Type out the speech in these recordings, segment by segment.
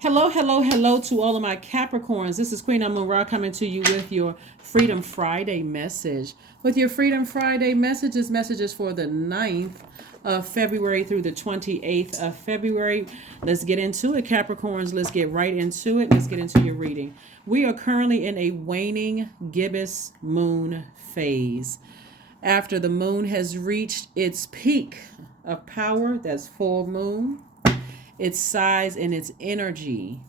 Hello, hello, hello to all of my Capricorns. This is Queen Amun Ra coming to you with your Freedom Friday message. With your Freedom Friday messages for the 9th of February through the 28th of February. Let's get into it, Capricorns. Let's get right into it. Let's get into your reading. We are currently in a waning gibbous moon phase. After the moon has reached its peak of power, that's full moon, its size and its energy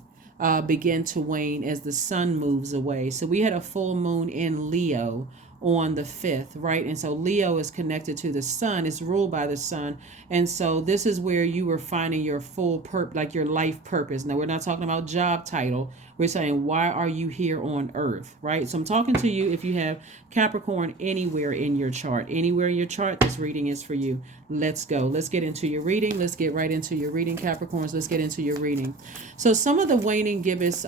begin to wane as the sun moves away. So we had a full moon in Leo on the 5th, right? And so Leo is connected to the sun, it's ruled by the sun. And so this is where you were finding your full like your life purpose. Now, we're not talking about job title. We're saying, why are you here on earth, right? So I'm talking to you if you have Capricorn anywhere in your chart. Anywhere in your chart, this reading is for you. Let's go. Let's get into your reading. Let's get right into your reading, Capricorns. Let's get into your reading. So some of the waning gibbous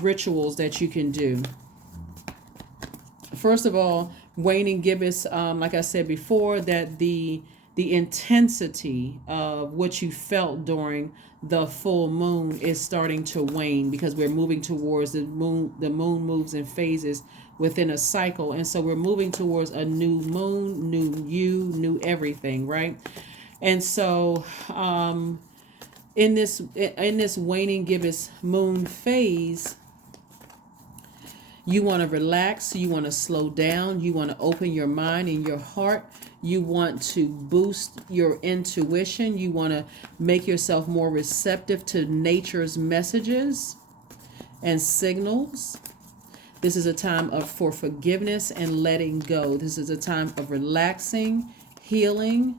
rituals that you can do. First of all, waning gibbous, like I said before, that the intensity of what you felt during the full moon is starting to wane because we're moving towards the moon. The moon moves in phases within a cycle, and so we're moving towards a new moon, new you, new everything, right? And so in this waning gibbous moon phase, you want to relax, you want to slow down, you want to open your mind and your heart, you want to boost your intuition, you want to make yourself more receptive to nature's messages and signals. This is a time for forgiveness and letting go. This is a time of relaxing, healing,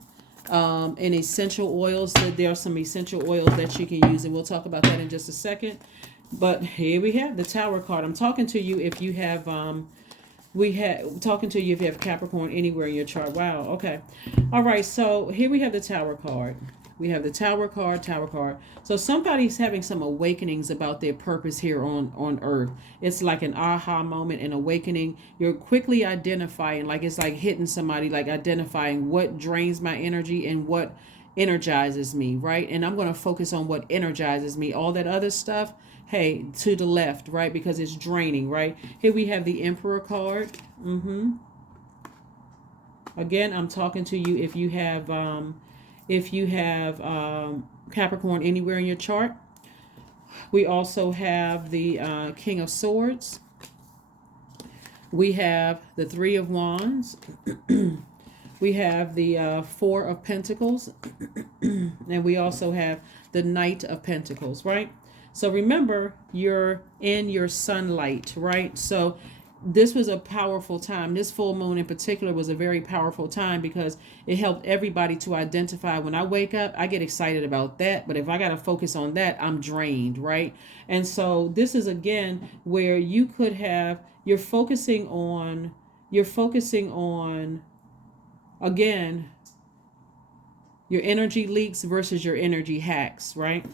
and essential oils. There are some essential oils that you can use, and we'll talk about that in just a second. But here we have the Tower card. I'm talking to you if you have talking to you if you have Capricorn anywhere in your chart. Wow. Okay. All right. So here we have the Tower card. We have the Tower card, Tower card. So somebody's having some awakenings about their purpose here on earth. It's like an aha moment, an awakening. You're quickly identifying, like it's like hitting somebody, like identifying what drains my energy and what energizes me, right? And I'm going to focus on what energizes me. All that other stuff, hey, to the left, right? Because it's draining, right? Here we have the Emperor card. Again, I'm talking to you if you have Capricorn anywhere in your chart. We also have the King of Swords. We have the Three of Wands. We have the Four of Pentacles. And we also have the Knight of Pentacles, right? So remember, you're in your sunlight, right? So this was a powerful time. This full moon in particular was a very powerful time because it helped everybody to identify. When I wake up, I get excited about that. But if I got to focus on that, I'm drained, right? And so this is, again, where you could have, you're focusing on, again, your energy leaks versus your energy hacks, right?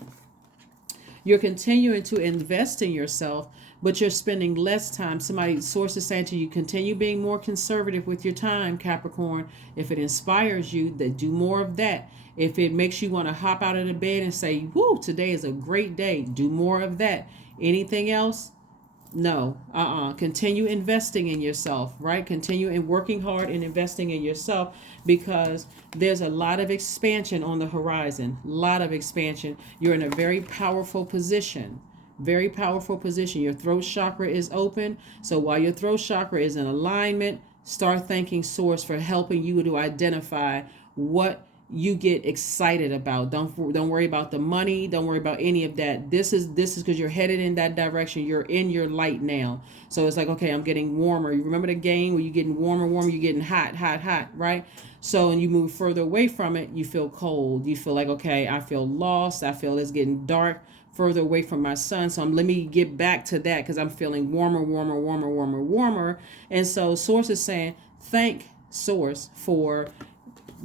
You're continuing to invest in yourself, but you're spending less time. Sources saying to you, continue being more conservative with your time, Capricorn. If it inspires you, then do more of that. If it makes you want to hop out of the bed and say, whoo, today is a great day, do more of that. Anything else? No. Continue investing in yourself, right? Continue in working hard and investing in yourself because there's a lot of expansion on the horizon. A lot of expansion. You're in a very powerful position. Very powerful position. Your throat chakra is open. So while your throat chakra is in alignment, start thanking Source for helping you to identify what you get excited about. Don't worry about the money. Don't worry about any of that. This is because you're headed in that direction. You're in your light now. So it's like, okay, I'm getting warmer. You remember the game where you're getting warmer, you're getting hot, right? So and you move further away from it, you feel cold. You feel like, okay, I feel lost. I feel it's getting dark further away from my sun. So let me get back to that because I'm feeling warmer. And so Source is saying, thank Source for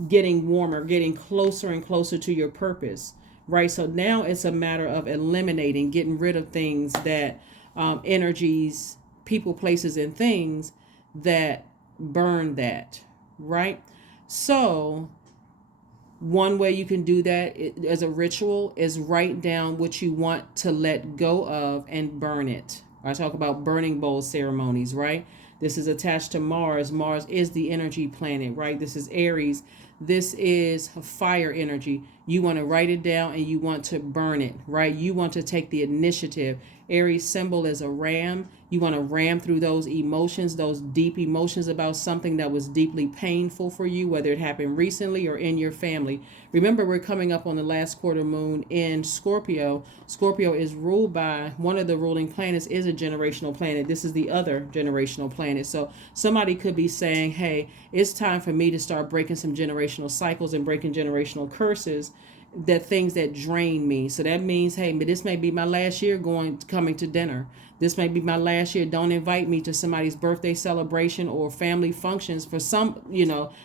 getting warmer, getting closer and closer to your purpose, right? So now it's a matter of eliminating, getting rid of things that energies, people, places, and things that burn that, right? So One way you can do that as a ritual is write down what you want to let go of and burn it. I talk about burning bowl ceremonies, right? This is attached to Mars. Mars is the energy planet, right? This is Aries. This is fire energy. You want to write it down and you want to burn it, right? You want to take the initiative. Aries symbol is a ram. You want to ram through those emotions, those deep emotions about something that was deeply painful for you, whether it happened recently or in your family. Remember, we're coming up on the last quarter moon in Scorpio. Scorpio is ruled by one of the ruling planets is a generational planet. This is the other generational planet. So somebody could be saying, hey, it's time for me to start breaking some generational cycles and breaking generational curses, that things that drain me. So that means, hey, this may be my last year coming to dinner. This may be my last year. Don't invite me to somebody's birthday celebration or family functions. For some,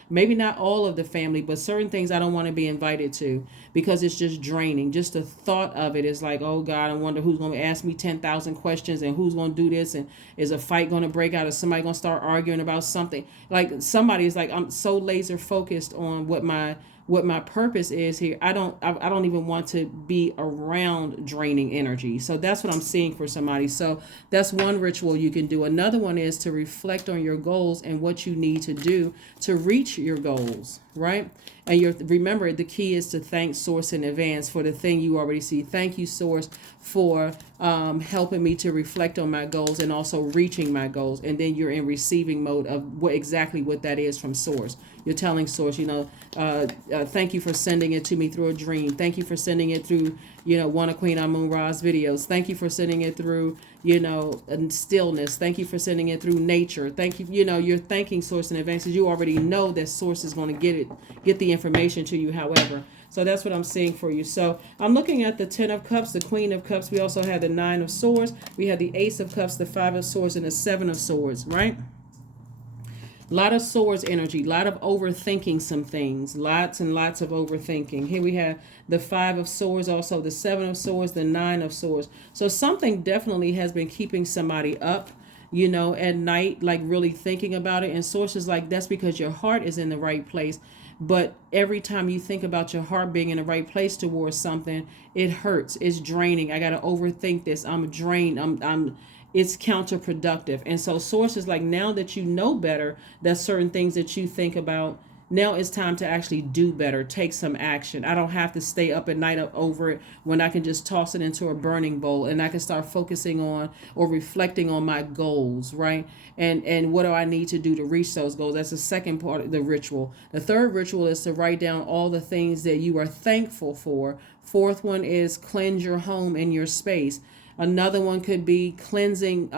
maybe not all of the family, but certain things I don't want to be invited to because it's just draining. Just the thought of it is like, oh God, I wonder who's going to ask me 10,000 questions and who's going to do this, and is a fight going to break out, or somebody going to start arguing about something. Like somebody is like, I'm so laser focused on what my purpose is here. I don't even want to be around draining energy. So that's what I'm seeing for somebody. So that's one ritual you can do. Another one is to reflect on your goals and what you need to do to reach your goals, right? And remember, the key is to thank Source in advance for the thing you already see. Thank you, Source, for helping me to reflect on my goals and also reaching my goals. And then you're in receiving mode of exactly what that is from Source. You're telling Source, thank you for sending it to me through a dream. Thank you for sending it through, one of Queen Amun Ra's videos. Thank you for sending it through, stillness. Thank you for sending it through nature. Thank you. You're thanking Source in advance because you already know that Source is going to get the information to you, however. So that's what I'm seeing for you. So I'm looking at the 10 of Cups, the Queen of Cups. We also have the 9 of Swords. We have the Ace of Cups, the 5 of Swords, and the 7 of Swords, right? A lot of swords energy, a lot of overthinking some things, lots and lots of overthinking. Here we have the 5 of Swords, also the 7 of Swords, the 9 of Swords. So something definitely has been keeping somebody up, at night, like really thinking about it. And sources like that's because your heart is in the right place. But every time you think about your heart being in the right place towards something, it hurts. It's draining. I got to overthink this. I'm drained. It's counterproductive. And so sources like, now that you know better, that certain things that you think about, now it's time to actually do better, take some action. I don't have to stay up at night over it when I can just toss it into a burning bowl and I can start focusing on or reflecting on my goals, right? And what do I need to do to reach those goals? That's the second part of the ritual. The third ritual is to write down all the things that you are thankful for. Fourth one is cleanse your home and your space. Another one could be cleansing,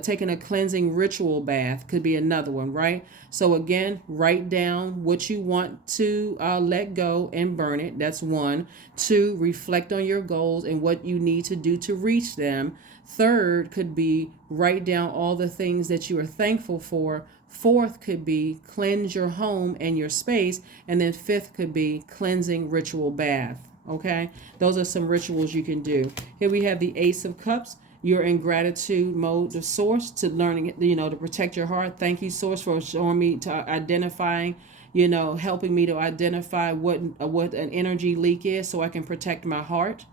taking a cleansing ritual bath could be another one, right? So again, write down what you want to let go and burn it. That's one. Two, reflect on your goals and what you need to do to reach them. Third could be write down all the things that you are thankful for. Fourth could be cleanse your home and your space. And then fifth could be cleansing ritual bath. Okay, those are some rituals you can do. Here we have the Ace of Cups. You're in gratitude mode to Source, to learning, to protect your heart. Thank you, Source, for showing me to identifying, helping me to identify what an energy leak is so I can protect my heart.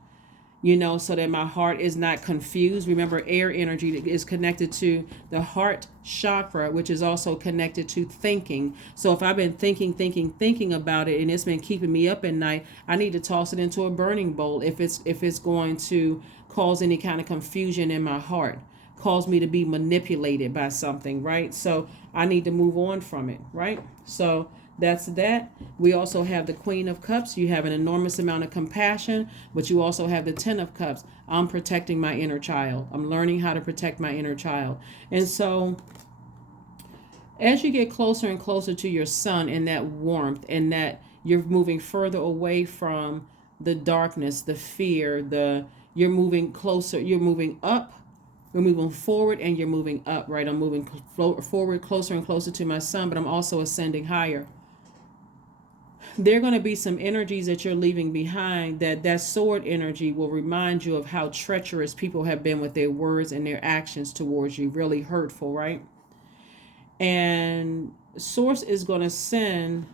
So that my heart is not confused. Remember, air energy is connected to the heart chakra, which is also connected to thinking. So if I've been thinking about it and it's been keeping me up at night, I need to toss it into a burning bowl if it's going to cause any kind of confusion in my heart, cause me to be manipulated by something, right? So I need to move on from it, right? So that's that. We also have the Queen of Cups. You have an enormous amount of compassion, but you also have the 10 of Cups. I'm protecting my inner child. I'm learning how to protect my inner child. And so as you get closer and closer to your sun and that warmth and that you're moving further away from the darkness, the fear, you're moving closer, you're moving up. We're moving forward and you're moving up, right? I'm moving forward closer and closer to my sun, but I'm also ascending higher. There are going to be some energies that you're leaving behind that sword energy will remind you of how treacherous people have been with their words and their actions towards you. Really hurtful, right? And Source is going to send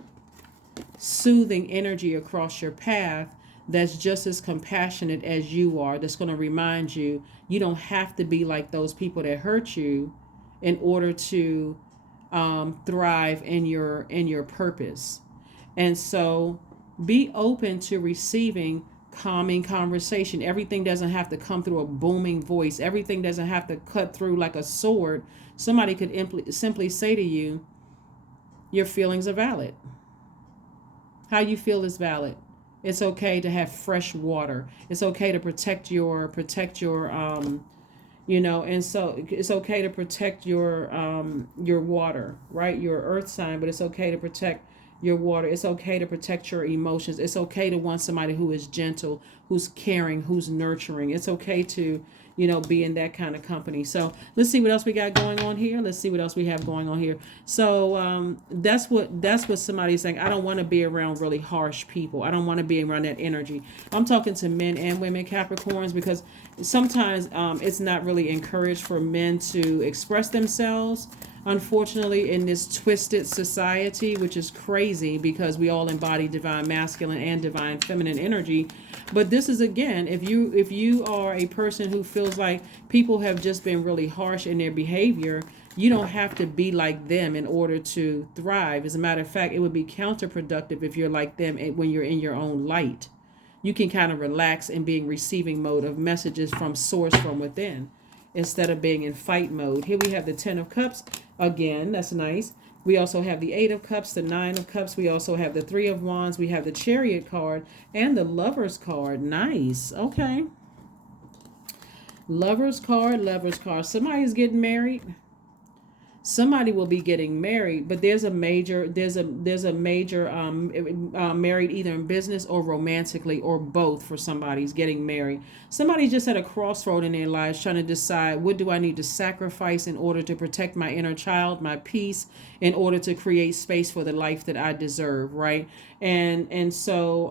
soothing energy across your path that's just as compassionate as you are, that's going to remind you you don't have to be like those people that hurt you in order to thrive in your purpose. And so be open to receiving calming conversation. Everything doesn't have to come through a booming voice. Everything doesn't have to cut through like a sword. Somebody could simply say to you, your feelings are valid. How you feel is valid. It's okay to have fresh water. It's okay to protect your and so it's okay to protect your water, right? Your earth sign, but it's okay to protect your water. It's okay to protect your emotions. It's okay to want somebody who is gentle, who's caring, who's nurturing. It's okay to, be in that kind of company. So let's see what else we got going on here. Let's see what else we have going on here. So that's what somebody's saying. I don't want to be around really harsh people. I don't want to be around that energy. I'm talking to men and women, Capricorns, because sometimes it's not really encouraged for men to express themselves, unfortunately, in this twisted society, which is crazy because we all embody divine masculine and divine feminine energy. But this is, again, if you are a person who feels like people have just been really harsh in their behavior, you don't have to be like them in order to thrive. As a matter of fact, it would be counterproductive if you're like them when you're in your own light. You can kind of relax and be in receiving mode of messages from source from within instead of being in fight mode. Here we have the 10 of Cups. Again, that's nice. We also have the 8 of Cups, the 9 of Cups. We also have the 3 of Wands. We have the Chariot card and the Lovers card. Nice. Okay. Lovers card, Lovers card. Somebody's getting married. Somebody will be getting married, but there's a major married either in business or romantically or both for somebody's getting married. Somebody's just at a crossroad in their lives trying to decide, what do I need to sacrifice in order to protect my inner child, my peace, in order to create space for the life that I deserve, right? And so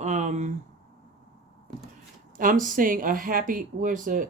I'm seeing a happy, where's the,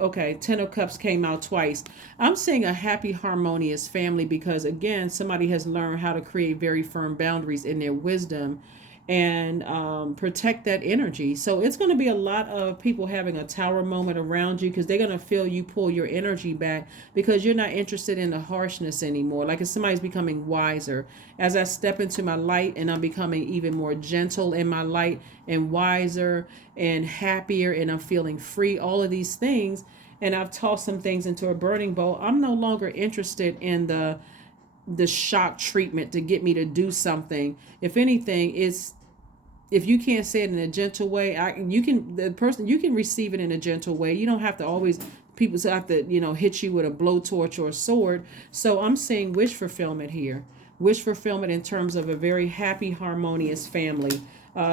okay, 10 of Cups came out twice. I'm seeing a happy, harmonious family because, again, somebody has learned how to create very firm boundaries in their wisdom and protect that energy. So it's going to be a lot of people having a tower moment around you because they're going to feel you pull your energy back because you're not interested in the harshness anymore. Like if somebody's becoming wiser. As I step into my light and I'm becoming even more gentle in my light and wiser and happier and I'm feeling free, all of these things, and I've tossed some things into a burning bowl, I'm no longer interested in the shock treatment to get me to do something. If anything, if you can't say it in a gentle way, you can receive it in a gentle way. You don't have to always, people have to, hit you with a blowtorch or a sword. So I'm saying wish fulfillment here. Wish fulfillment in terms of a very happy, harmonious family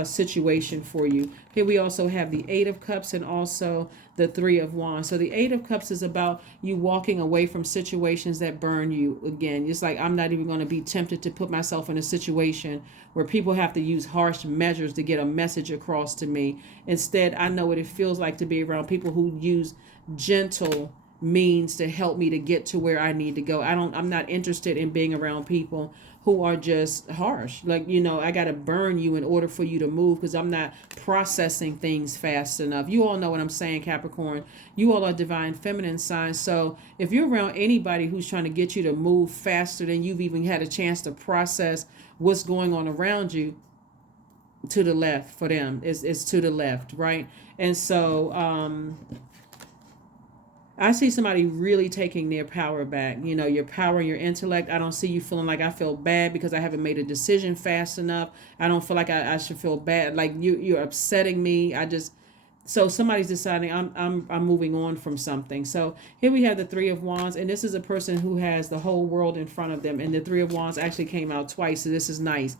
situation for you. Here we also have the 8 of Cups and also the 3 of Wands. So the 8 of Cups is about you walking away from situations that burn you. Again, it's like I'm not even going to be tempted to put myself in a situation where people have to use harsh measures to get a message across to me. Instead, I know what it feels like to be around people who use gentle means to help me to get to where I need to go. I'm not interested in being around people who are just harsh. Like, I got to burn you in order for you to move because I'm not processing things fast enough. You all know what I'm saying, Capricorn. You all are divine feminine signs. So if you're around anybody who's trying to get you to move faster than you've even had a chance to process what's going on around you, to the left for them. It's to the left, right? And so I see somebody really taking their power back. Your power, your intellect. I don't see you feeling like I feel bad because I haven't made a decision fast enough. I don't feel like I should feel bad. Like you're upsetting me. So somebody's deciding I'm moving on from something. So here we have the 3 of Wands, and this is a person who has the whole world in front of them. And the 3 of Wands actually came out twice, so this is nice.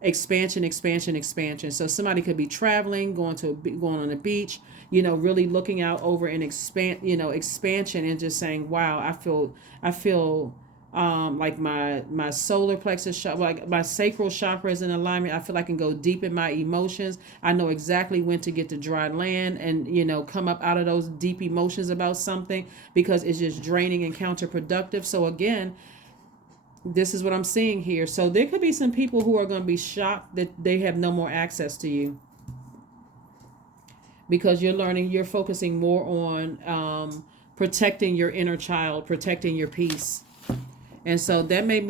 Expansion, expansion, expansion. So somebody could be traveling, going on the beach, really looking out over an expansion and just saying, wow, I feel like my solar plexus, like my sacral chakra is in alignment. I feel I can go deep in my emotions. I know exactly when to get to dry land and, come up out of those deep emotions about something because it's just draining and counterproductive. So again, This is what I'm seeing here. So there could be some people who are going to be shocked that they have no more access to you, because you're focusing more on protecting your inner child, protecting your peace. And so that may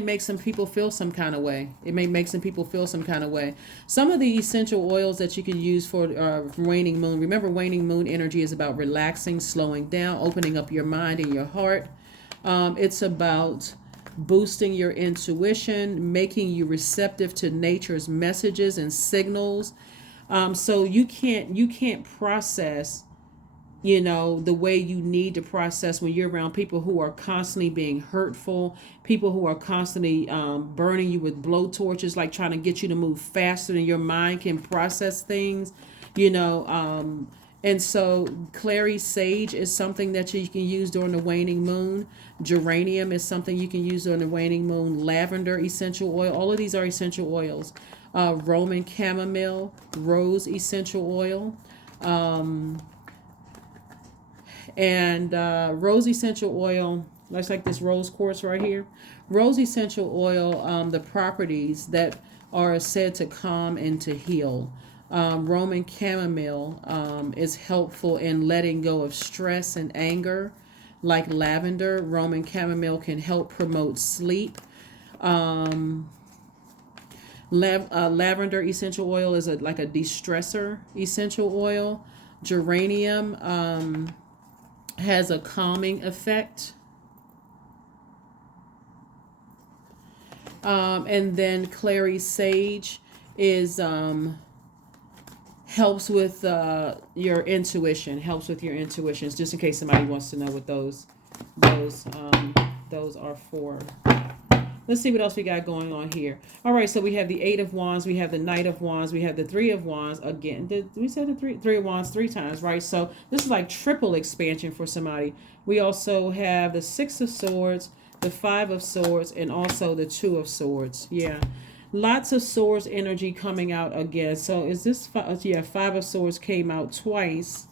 make some people feel some kind of way. It may make some people feel some kind of way. Some of the essential oils that you can use for waning moon. Remember, waning moon energy is about relaxing, slowing down, opening up your mind and your heart. It's about boosting your intuition, making you receptive to nature's messages and signals. So you can't process, the way you need to process when you're around people who are constantly being hurtful, people who are constantly burning you with blowtorches, like trying to get you to move faster than your mind can process things, and so clary sage is something that you can use during the waning moon. Geranium is something you can use during the waning moon. Lavender essential oil. All of these are essential oils. Roman chamomile, rose essential oil. And rose essential oil, looks like this rose quartz right here. Rose essential oil, the properties that are said to calm and to heal. Roman chamomile is helpful in letting go of stress and anger. Like lavender, Roman chamomile can help promote sleep. Lavender essential oil is like a de-stressor essential oil. Geranium has a calming effect. And then clary sage is helps with your intuition. Helps with your intuitions. Just in case somebody wants to know what those are for. Let's see what else we got going on here. All right, so we have the Eight of Wands, we have the Knight of Wands, we have the Three of Wands. Again, did we say the three of Wands 3 times, right? So this is like triple expansion for somebody. We also have the Six of Swords, the Five of Swords, and also the Two of Swords. Yeah, lots of Swords energy coming out again. So is this, Five of Swords came out twice.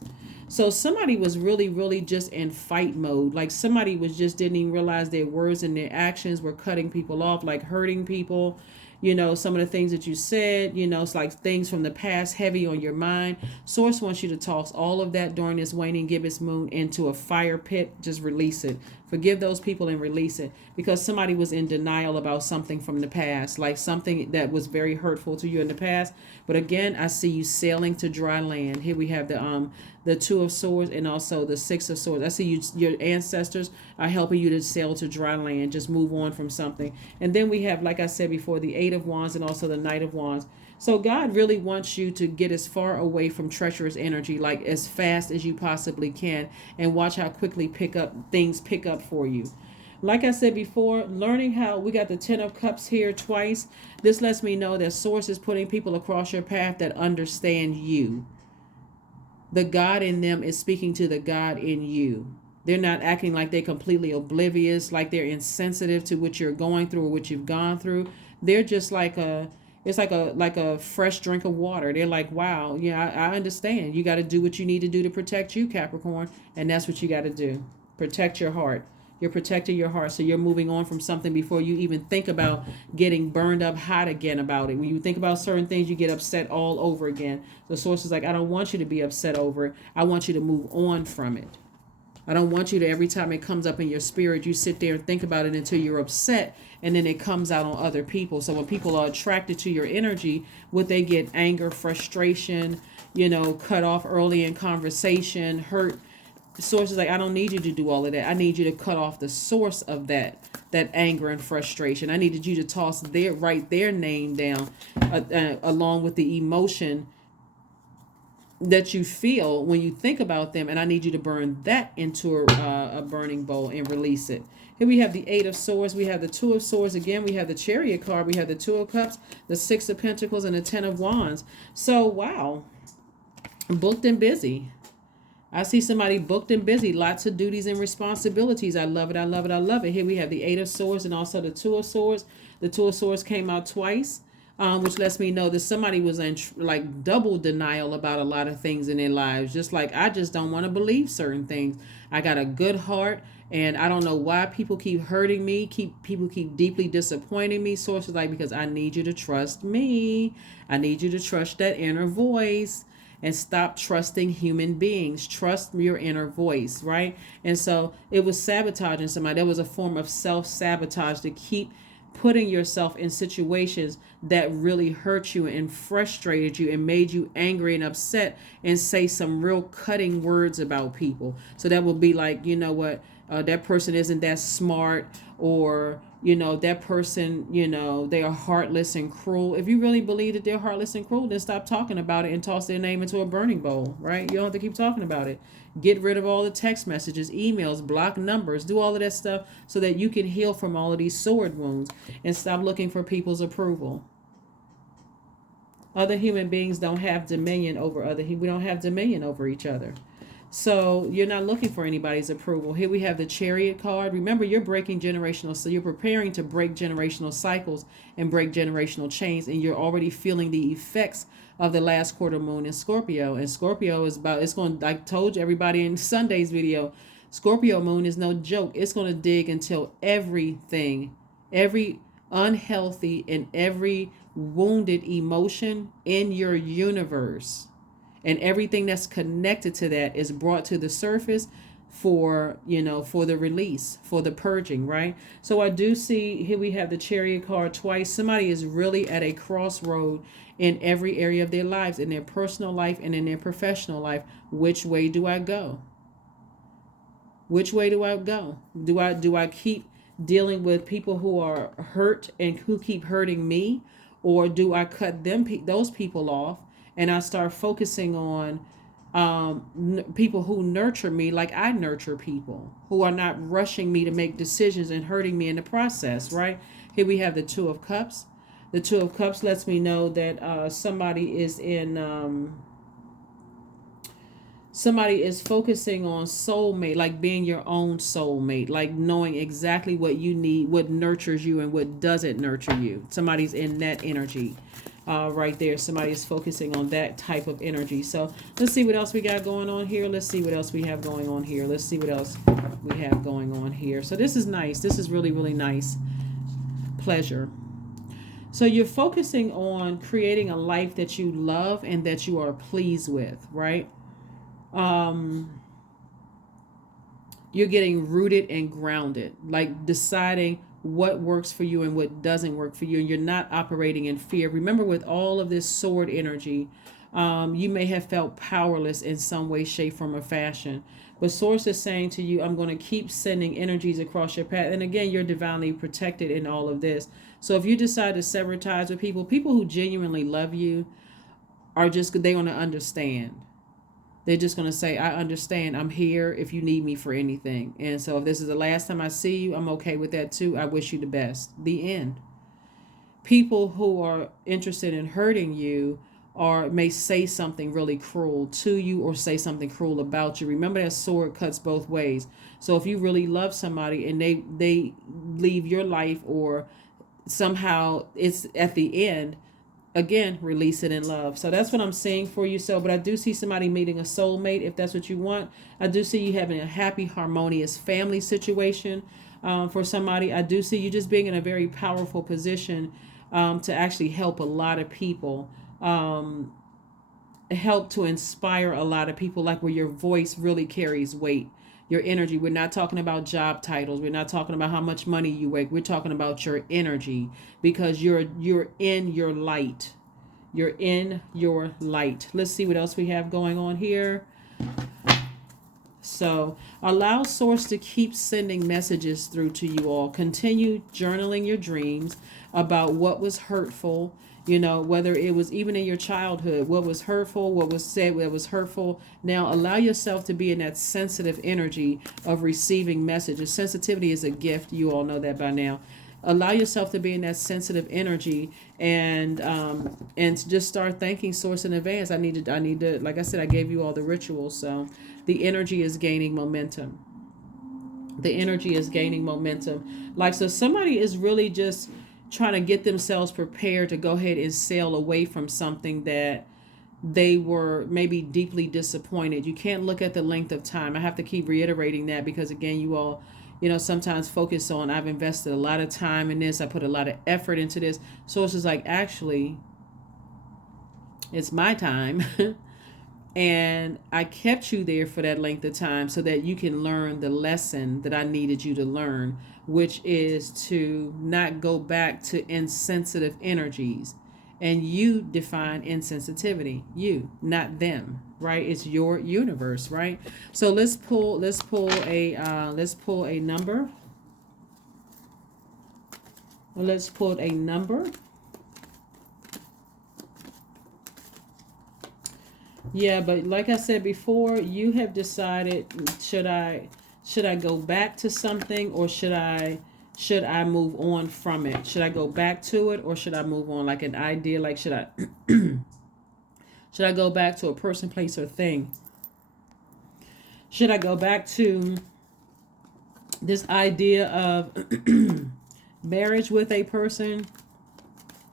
So somebody was really, really just in fight mode. Like somebody didn't even realize their words and their actions were cutting people off, like hurting people. Some of the things that you said, it's like things from the past heavy on your mind. Source wants you to toss all of that during this waning gibbous moon into a fire pit. Just release it. Forgive those people and release it, because somebody was in denial about something from the past, like something that was very hurtful to you in the past. But again, I see you sailing to dry land. Here we have the Two of Swords and also the Six of Swords. I see your ancestors are helping you to sail to dry land. Just move on from something. And then we have, like I said before, the Eight of Wands and also the Knight of Wands. So God really wants you to get as far away from treacherous energy, like as fast as you possibly can, and watch how quickly things pick up for you. Like I said before, learning how we got the Ten of Cups here twice. This lets me know that Source is putting people across your path that understand you. The God in them is speaking to the God in you. They're not acting like they're completely oblivious, like they're insensitive to what you're going through or what you've gone through. They're just like it's like a fresh drink of water. They're like, wow, yeah, I understand. You got to do what you need to do to protect you, Capricorn. And that's what you got to do. Protect your heart. You're protecting your heart. So you're moving on from something before you even think about getting burned up hot again about it. When you think about certain things, you get upset all over again. The Source is like, I don't want you to be upset over it. I want you to move on from it. I don't want you to, every time it comes up in your spirit, you sit there and think about it until you're upset, and then it comes out on other people. So when people are attracted to your energy, would they get anger, frustration, cut off early in conversation, hurt? The Source is like, I don't need you to do all of that. I need you to cut off the source of that anger and frustration. I needed you to write their name down along with the emotion that you feel when you think about them, and I need you to burn that into a burning bowl and release it. Here we have the Eight of Swords, we have the Two of Swords again, we have the Chariot card, we have the Two of Cups, the Six of Pentacles, and the Ten of Wands. So wow, booked and busy. I see somebody booked and busy, lots of duties and responsibilities. I love it, I love it, I love it. Here we have the Eight of Swords and also the Two of Swords. The Two of Swords came out twice. which lets me know that somebody was in like double denial about a lot of things in their lives. Just like, I just don't want to believe certain things. I got a good heart, and I don't know why people keep hurting me. People keep deeply disappointing me. Sources like, because I need you to trust me. I need you to trust that inner voice and stop trusting human beings. Trust your inner voice, right? And so it was sabotaging somebody. There was a form of self-sabotage to keep putting yourself in situations that really hurt you and frustrated you and made you angry and upset, and say some real cutting words about people. So that would be like, you know what, that person isn't that smart, or, you know, that person, you know, they are heartless and cruel. If you really believe that they're heartless and cruel, then stop talking about it and toss their name into a burning bowl, right? You don't have to keep talking about it. Get rid of all the text messages, emails, block numbers, do all of that stuff so that you can heal from all of these sword wounds, and stop looking for people's approval. Other human beings don't have dominion over we don't have dominion over each other. So you're not looking for anybody's approval. Here we have the Chariot card. Remember, you're breaking generational, so you're preparing to break generational cycles and break generational chains, and you're already feeling the effects of the last quarter moon in Scorpio. And Scorpio is about, it's going, I told everybody in Sunday's video, Scorpio moon is no joke. It's going to dig until everything, every unhealthy and every wounded emotion in your universe, and everything that's connected to that is brought to the surface for, you know, for the release, for the purging, right? So I do see here we have the Chariot card twice. Somebody is really at a crossroad in every area of their lives, in their personal life and in their professional life. Which way do I go? Which way do I go? Do I keep dealing with people who are hurt and who keep hurting me, or do I cut those people off, and I start focusing on people who nurture me like I nurture people, who are not rushing me to make decisions and hurting me in the process, right? Here we have the Two of Cups. The Two of Cups lets me know that somebody is focusing on soulmate, like being your own soulmate, like knowing exactly what you need, what nurtures you and what doesn't nurture you. Somebody's in that energy right there. Somebody is focusing on that type of energy. So let's see what else we got going on here. Let's see what else we have going on here. Let's see what else we have going on here. So this is nice. This is really, really nice. Pleasure. So you're focusing on creating a life that you love and that you are pleased with, right? You're getting rooted and grounded, like deciding what works for you and what doesn't work for you, and you're not operating in fear. Remember, with all of this sword energy, you may have felt powerless in some way, shape, form, or fashion, but Source is saying to you, I'm going to keep sending energies across your path. And again, you're divinely protected in all of this. So if you decide to sever ties with people who genuinely love you are just, they're going to understand. They're just going to say, I understand. I'm here if you need me for anything. And so if this is the last time I see you, I'm okay with that too. I wish you the best. The end. People who are interested in hurting you or may say something really cruel to you or say something cruel about you. Remember, that sword cuts both ways. So if you really love somebody and they leave your life, or somehow it's at the end, again, release it in love. So that's what I'm seeing for you. So, but I do see somebody meeting a soulmate, if that's what you want. I do see you having a happy, harmonious family situation for somebody. I do see you just being in a very powerful position to actually help a lot of people, help to inspire a lot of people, like where your voice really carries weight. Your energy. We're not talking about job titles. We're not talking about how much money you make. We're talking about your energy, because you're in your light. You're in your light. Let's see what else we have going on here. So allow Source to keep sending messages through to you all. Continue journaling your dreams about what was hurtful. You know, whether it was even in your childhood, what was hurtful, what was said, what was hurtful. Now allow yourself to be in that sensitive energy of receiving messages. Sensitivity is a gift. You all know that by now. Allow yourself to be in that sensitive energy, and just start thanking Source in advance. I need to, like I said, I gave you all the rituals. So the energy is gaining momentum. The energy is gaining momentum. Like, so somebody is really just trying to get themselves prepared to go ahead and sail away from something that they were maybe deeply disappointed. You can't look at the length of time. I have to keep reiterating that because, again, you all, sometimes focus on, I've invested a lot of time in this. I put a lot of effort into this. So it's just like, actually, it's my time. And I kept you there for that length of time so that you can learn the lesson that I needed you to learn, which is to not go back to insensitive energies. And you define insensitivity, you, not them, right? It's your universe, right? So let's pull a number. Let's pull a number. Yeah, but like I said before, you have decided, should I go back to something, or should I move on from it? Should I go back to it, or should I move on? Like an idea, like should I should I go back to a person, place, or thing? Should I go back to this idea of marriage with a person?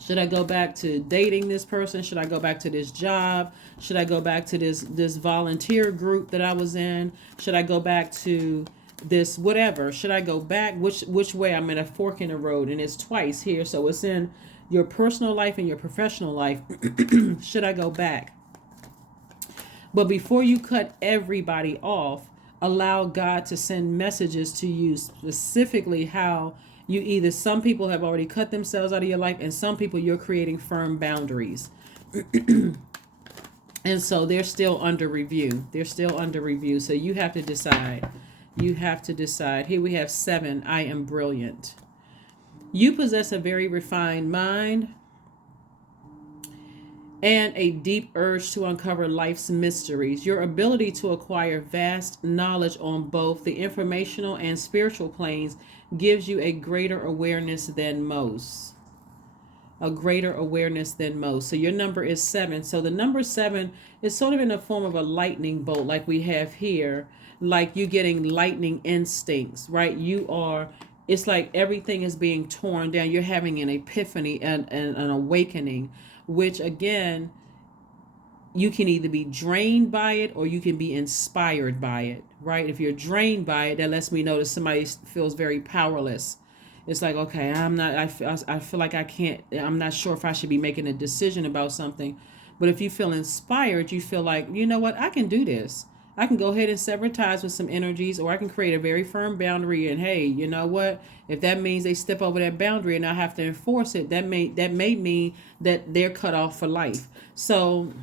Should I go back to dating this person? Should I go back to this job? Should I go back to this volunteer group that I was in? Should I go back to this whatever? Should I go back? Which way? I'm in a fork in the road, and it's twice here. So it's in your personal life and your professional life. Should I go back? But before you cut everybody off, allow God to send messages to you specifically how you either, some people have already cut themselves out of your life, and some people you're creating firm boundaries. And so they're still under review. They're still under review. So you have to decide. You have to decide. Here we have 7. I am brilliant. You possess a very refined mind and a deep urge to uncover life's mysteries. Your ability to acquire vast knowledge on both the informational and spiritual planes gives you a greater awareness than most. A greater awareness than most. So your number is 7. So the number 7 is sort of in the form of a lightning bolt, like we have here, like you getting lightning instincts, right? It's like everything is being torn down. You're having an epiphany and an awakening, which again, you can either be drained by it or you can be inspired by it, right? If you're drained by it, that lets me know that somebody feels very powerless. It's like, okay, I feel like I can't, I'm not sure if I should be making a decision about something. But if you feel inspired, you feel like, you know what, I can do this. I can go ahead and sever ties with some energies, or I can create a very firm boundary. And hey, you know what? If that means they step over that boundary and I have to enforce it, that may mean that they're cut off for life. So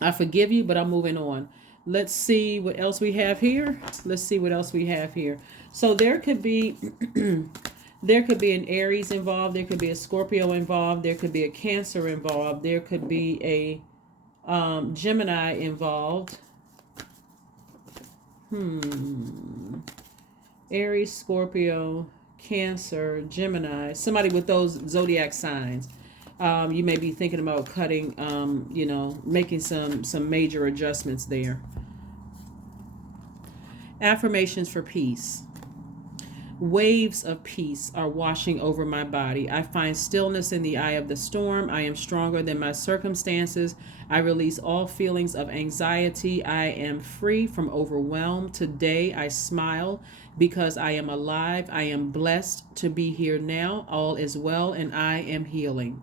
I forgive you, but I'm moving on. Let's see what else we have here. So there could be there could be an Aries involved. There could be a Scorpio involved. There could be a Cancer involved. There could be a Gemini involved. Aries, Scorpio, Cancer, Gemini. Somebody with those zodiac signs. You may be thinking about cutting, making some major adjustments there. Affirmations for peace. Waves of peace are washing over my body. I find stillness in the eye of the storm. I am stronger than my circumstances. I release all feelings of anxiety. I am free from overwhelm. Today I smile because I am alive. I am blessed to be here now. All is well and I am healing.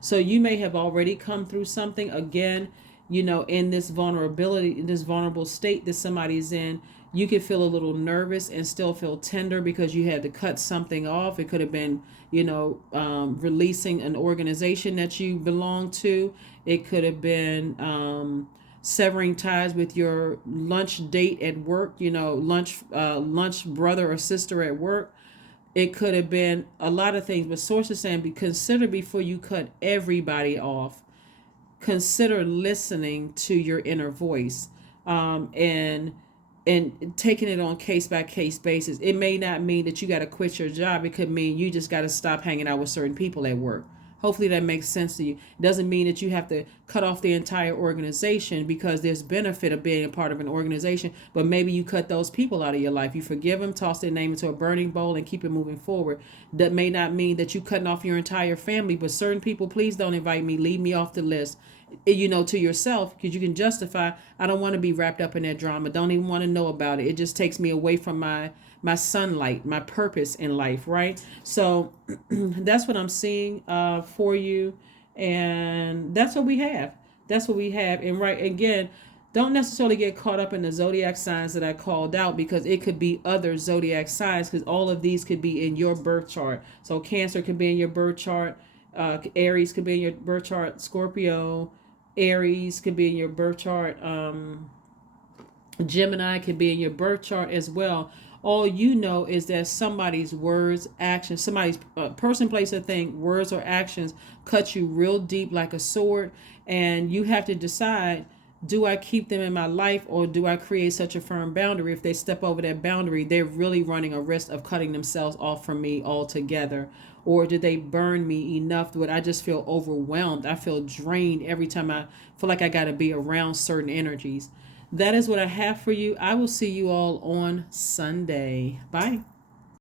So you may have already come through something, again, in this vulnerability, in this vulnerable state that somebody's in. You could feel a little nervous and still feel tender because you had to cut something off. It could have been, releasing an organization that you belong to. It could have been severing ties with your lunch date at work, lunch brother or sister at work. It could have been a lot of things, but source is saying, consider before you cut everybody off. Consider listening to your inner voice, and taking it on case by case basis. It may not mean that you got to quit your job. It could mean you just got to stop hanging out with certain people at work. Hopefully that makes sense to you. It doesn't mean that you have to cut off the entire organization, because there's benefit of being a part of an organization, but maybe you cut those people out of your life. You forgive them, toss their name into a burning bowl, and keep it moving forward. That may not mean that you cutting off your entire family, but certain people, please don't invite me, leave me off the list, to yourself, because you can justify, I don't want to be wrapped up in that drama, don't even want to know about it. It just takes me away from my sunlight, my purpose in life, right? So that's what I'm seeing for you, and that's what we have. That's what we have. And right, again, don't necessarily get caught up in the zodiac signs that I called out, because it could be other zodiac signs, because all of these could be in your birth chart. So Cancer could be in your birth chart, Aries could be in your birth chart, Scorpio, Aries could be in your birth chart, Gemini could be in your birth chart as well. All you know is that somebody's words, actions, somebody's person, place, or thing, words or actions cut you real deep like a sword, and you have to decide, do I keep them in my life, or do I create such a firm boundary? If they step over that boundary, they're really running a risk of cutting themselves off from me altogether. Or do they burn me enough that I just feel overwhelmed? I feel drained every time I feel like I got to be around certain energies. That is what I have for you. I will see you all on Sunday. Bye.